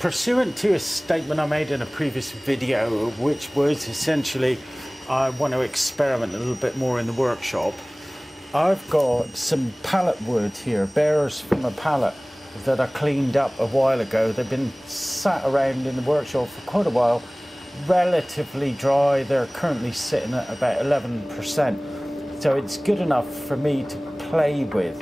Pursuant to a statement I made in a previous video, which was essentially I want to experiment a little bit more in the workshop, I've got some pallet wood here, bearers from a pallet that I cleaned up a while ago. They've been sat around in the workshop for quite a while, relatively dry. They're currently sitting at about 11%, so it's good enough for me to play with.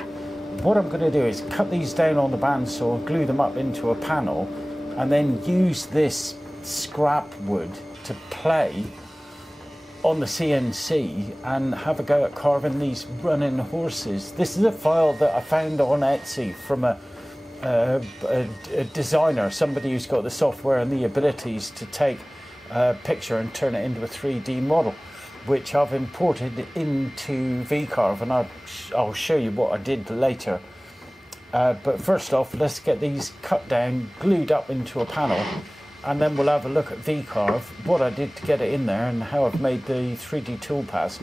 What I'm going to do is cut these down on the bandsaw, glue them up into a panel, and then use this scrap wood to play on the CNC and have a go at carving these running horses. This is a file that I found on Etsy from a designer, somebody who's got the software and the abilities to take a picture and turn it into a 3D model, which I've imported into VCarve, and I'll show you what I did later. But first off, let's get these cut down, glued up into a panel, and then we'll have a look at VCarve, what I did to get it in there and how I've made the 3D toolpaths,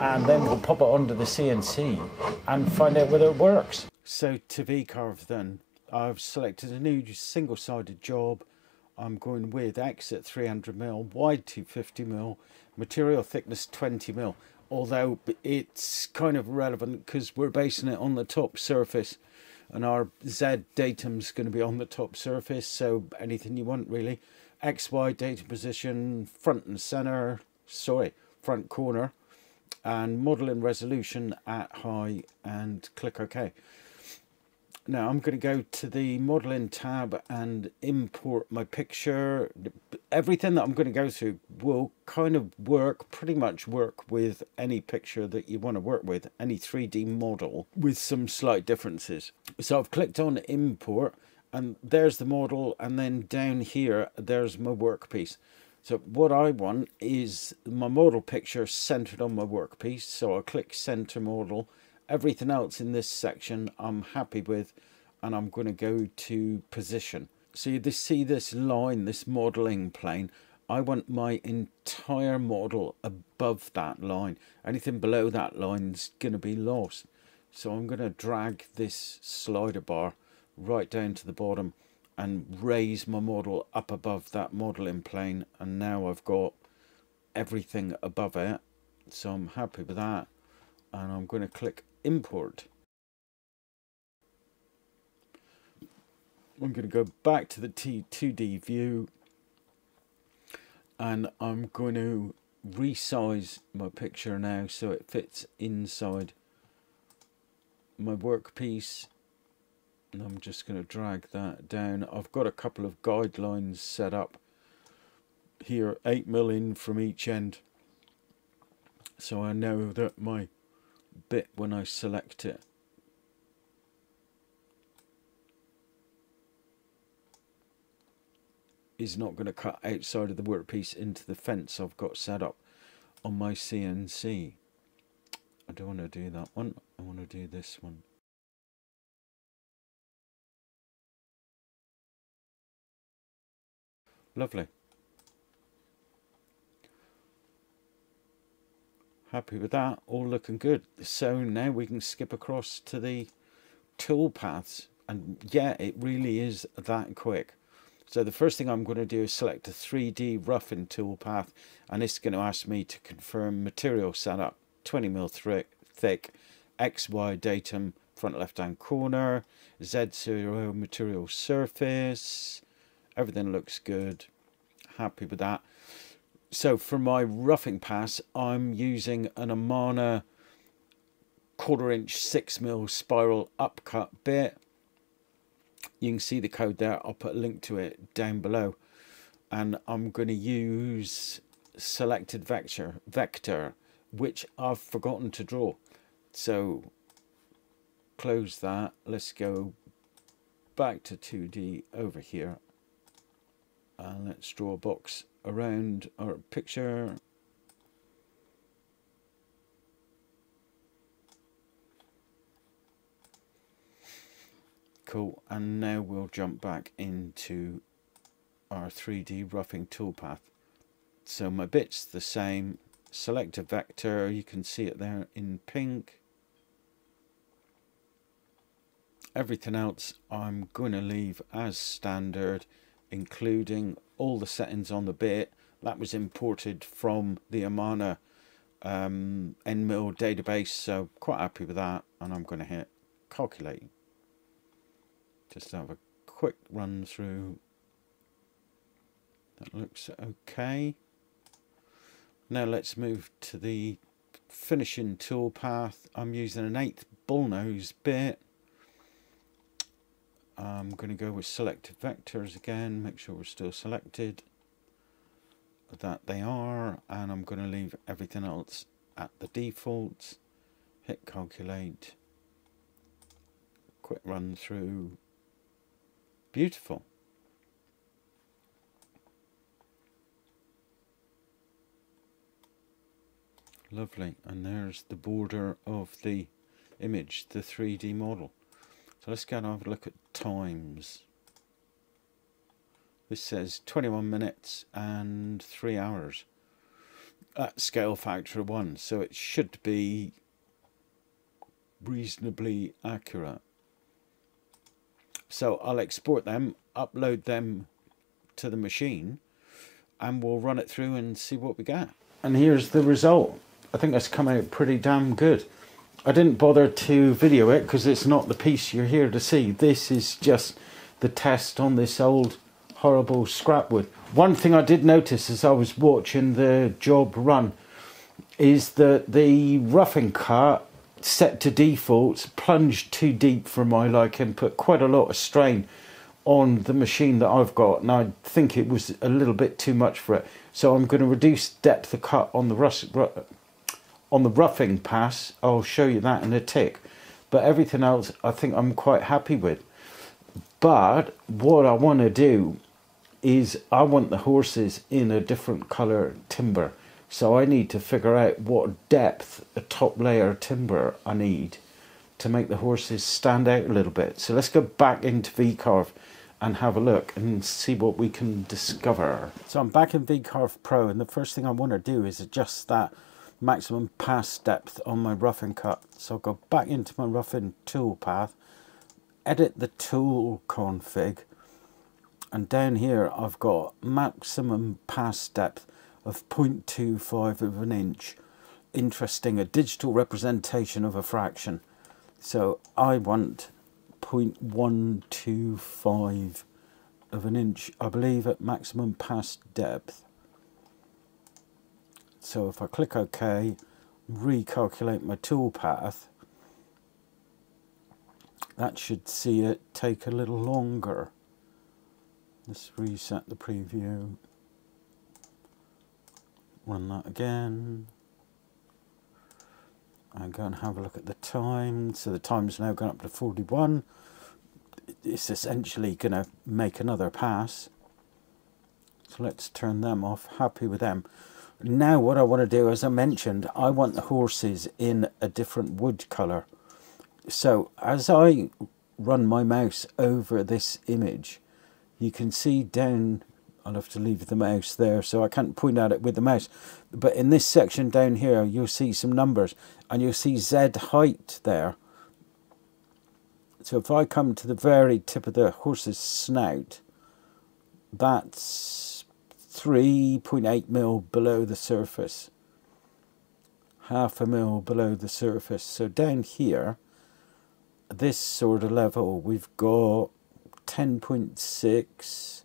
and then we'll pop it onto the CNC and find out whether it works. So to VCarve then, I've selected a new single-sided job. I'm going with X at 300mm, wide 250mm, material thickness 20mm, although it's kind of relevant because we're basing it on the top surface and our Z datum's going to be on the top surface, so anything you want really. XY datum position, front corner, and modeling resolution at high, and click OK. Now I'm going to go to the modeling tab and import my picture. Everything that I'm going to go through will kind of pretty much work with any picture that you want to work with, any 3D model, with some slight differences. So I've clicked on import, and there's the model, and then down here there's my workpiece. So what I want is my model picture centered on my workpiece, so I'll click center model. Everything else in this section I'm happy with, and I'm going to go to position. So you see this line, this modeling plane. I want my entire model above that line. Anything below that line is going to be lost. So I'm going to drag this slider bar right down to the bottom and raise my model up above that modeling plane, and now I've got everything above it. So I'm happy with that, and I'm going to click import. I'm going to go back to the 2D view, and I'm going to resize my picture now so it fits inside my workpiece, and I'm just going to drag that down. I've got a couple of guidelines set up here, 8mm in from each end, so I know that my bit, when I select it, is not going to cut outside of the workpiece into the fence I've got set up on my CNC. I don't want to do that one, I want to do this one. Lovely. Happy with that, all looking good. So now we can skip across to the toolpaths, and yeah, it really is that quick. So the first thing I'm going to do is select a 3D roughing toolpath, and it's going to ask me to confirm material setup, 20mm thick, XY datum, front left hand corner, Z0 material surface. Everything looks good, happy with that. So for my roughing pass, I'm using an Amana 1/4 inch 6mm spiral upcut bit. You can see the code there, I'll put a link to it down below. And I'm going to use selected vector, which I've forgotten to draw. So close that, let's go back to 2D over here, and let's draw a box around our picture. Cool, and now we'll jump back into our 3D roughing toolpath. So my bit's the same, select a vector, you can see it there in pink. Everything else I'm going to leave as standard, including all the settings on the bit. That was imported from the Amana NMIL database, so quite happy with that. And I'm going to hit calculate. Just have a quick run through. That looks okay. Now let's move to the finishing toolpath. I'm using an 1/8 bullnose bit. I'm going to go with selected vectors again, make sure we're still selected. That they are, and I'm going to leave everything else at the defaults. Hit calculate. Quick run through. Beautiful. Lovely. And there's the border of the image, the 3D model. So let's go and have a look at times. This says 21 minutes and 3 hours at scale factor 1, so it should be reasonably accurate. So I'll export them, upload them to the machine, and we'll run it through and see what we get. And here's the result. I think that's come out pretty damn good. I didn't bother to video it because it's not the piece you're here to see. This is just the test on this old horrible scrap wood. One thing I did notice as I was watching the job run is that the roughing cut set to defaults plunged too deep for my liking, put quite a lot of strain on the machine that I've got, and I think it was a little bit too much for it. So I'm going to reduce depth of cut on the roughing pass. I'll show you that in a tick, but everything else I think I'm quite happy with. But what I want to do is I want the horses in a different colour timber, so I need to figure out what depth a top layer timber I need to make the horses stand out a little bit. So let's go back into VCarve and have a look and see what we can discover. So I'm back in VCarve Pro, and the first thing I want to do is adjust that maximum pass depth on my roughing cut. So I'll go back into my roughing toolpath, edit the tool config, and down here I've got maximum pass depth of 0.25 of an inch. Interesting, a digital representation of a fraction. So I want 0.125 of an inch, I believe, at maximum pass depth. So if I click OK, recalculate my toolpath, that should see it take a little longer. Let's reset the preview. Run that again. And go and have a look at the time. So the time's now gone up to 41. It's essentially going to make another pass. So let's turn them off. Happy with them. Now what I want to do, as I mentioned, I want the horses in a different wood colour. So as I run my mouse over this image, you can see down, I'll have to leave the mouse there so I can't point at it with the mouse, but in this section down here you'll see some numbers, and you'll see Z height there. So if I come to the very tip of the horse's snout, that's 3.8 mil below the surface, half a mil below the surface. So down here, this sort of level, we've got 10.6,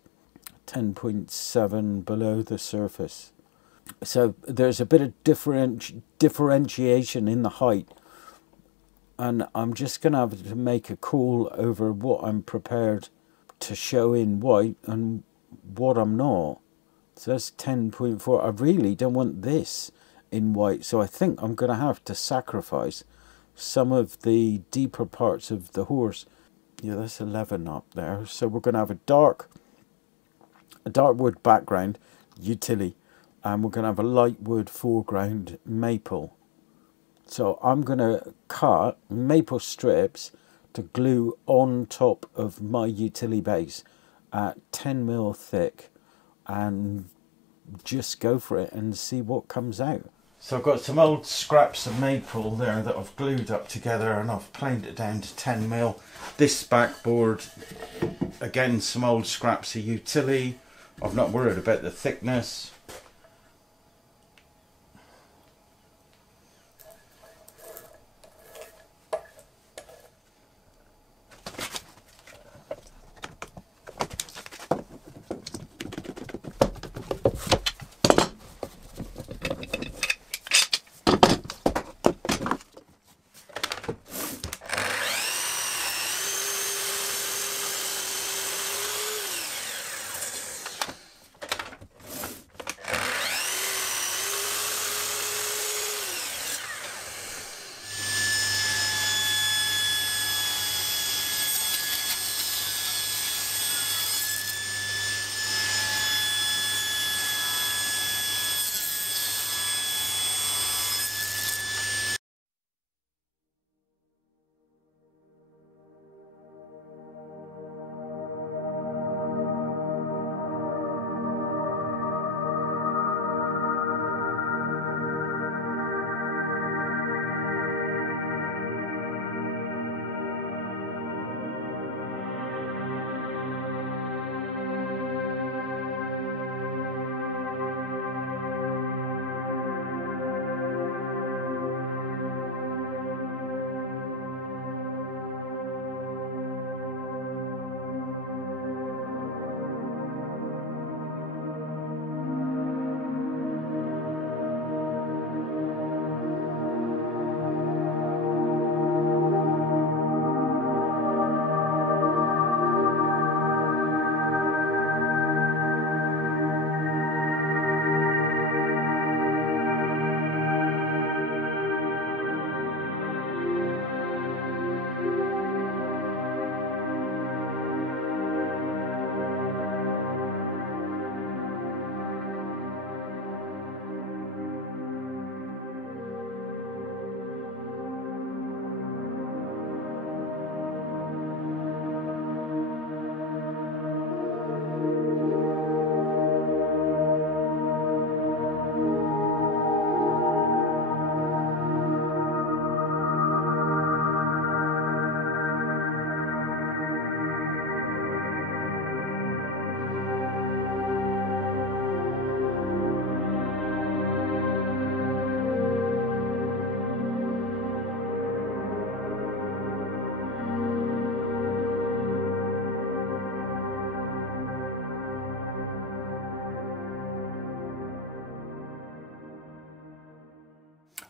10.7 below the surface. So there's a bit of differentiation in the height, and I'm just going to have to make a call over what I'm prepared to show in white and what I'm not. So that's 10.4. I really don't want this in white, so I think I'm going to have to sacrifice some of the deeper parts of the horse. Yeah, that's 11 up there. So we're going to have a dark wood background, utility, and we're going to have a light wood foreground, maple. So I'm going to cut maple strips to glue on top of my utility base at 10 mil thick, and just go for it and see what comes out. So I've got some old scraps of maple there that I've glued up together, and I've planed it down to 10mm. This backboard, again, some old scraps of utility. I've not worried about the thickness.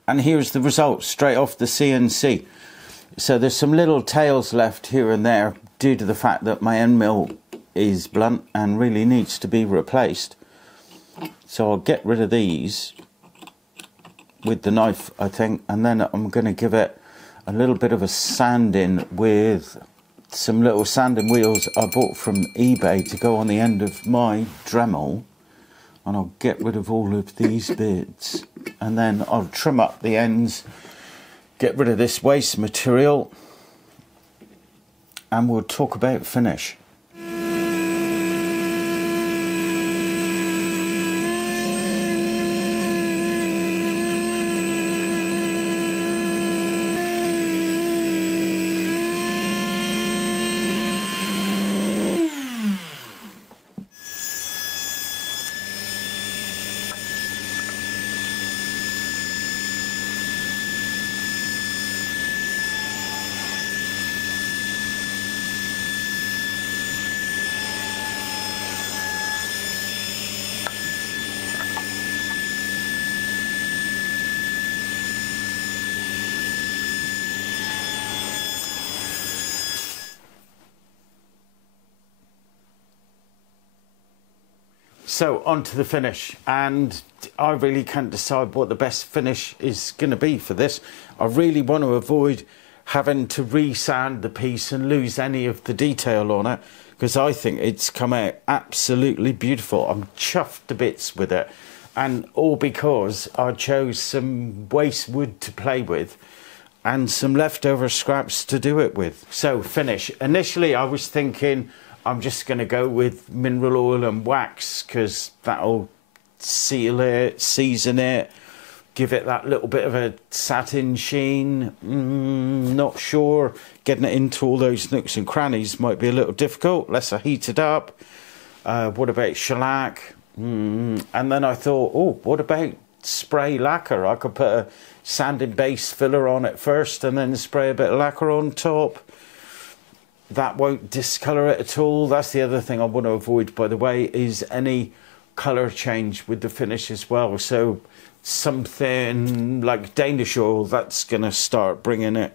And here's the result straight off the CNC. So there's some little tails left here and there due to the fact that my end mill is blunt and really needs to be replaced. So I'll get rid of these with the knife, I think, and then I'm going to give it a little bit of a sanding with some little sanding wheels I bought from eBay to go on the end of my Dremel. And I'll get rid of all of these bits, and then I'll trim up the ends, get rid of this waste material, and we'll talk about finish. So on to the finish, and I really can't decide what the best finish is going to be for this. I really want to avoid having to re-sand the piece and lose any of the detail on it, because I think it's come out absolutely beautiful. I'm chuffed to bits with it, and all because I chose some waste wood to play with and some leftover scraps to do it with. So finish. Initially I was thinking I'm just going to go with mineral oil and wax because that'll seal it, season it, give it that little bit of a satin sheen. Not sure. Getting it into all those nooks and crannies might be a little difficult. Let's heat it up. What about shellac? And then I thought, oh, what about spray lacquer? I could put a sanding base filler on it first and then spray a bit of lacquer on top. That won't discolour it at all. That's the other thing I want to avoid, by the way, is any colour change with the finish as well. So something like Danish oil, that's going to start bringing it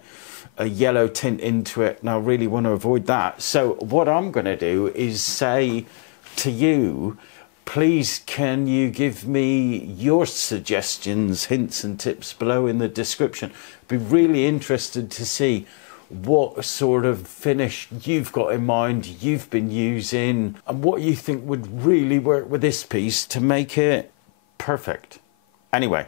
a yellow tint into it, and I really want to avoid that. So what I'm going to do is say to you, please can you give me your suggestions, hints and tips below in the description. I'd be really interested to see what sort of finish you've got in mind, you've been using, and what you think would really work with this piece to make it perfect. Anyway,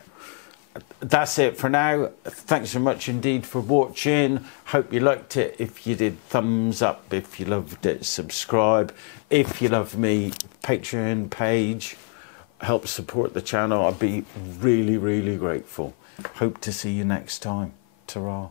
that's it for now. Thanks so much indeed for watching. Hope you liked it. If you did, thumbs up. If you loved it, subscribe. If you love me, Patreon page, help support the channel. I'd be really, really grateful. Hope to see you next time. Ta-ra.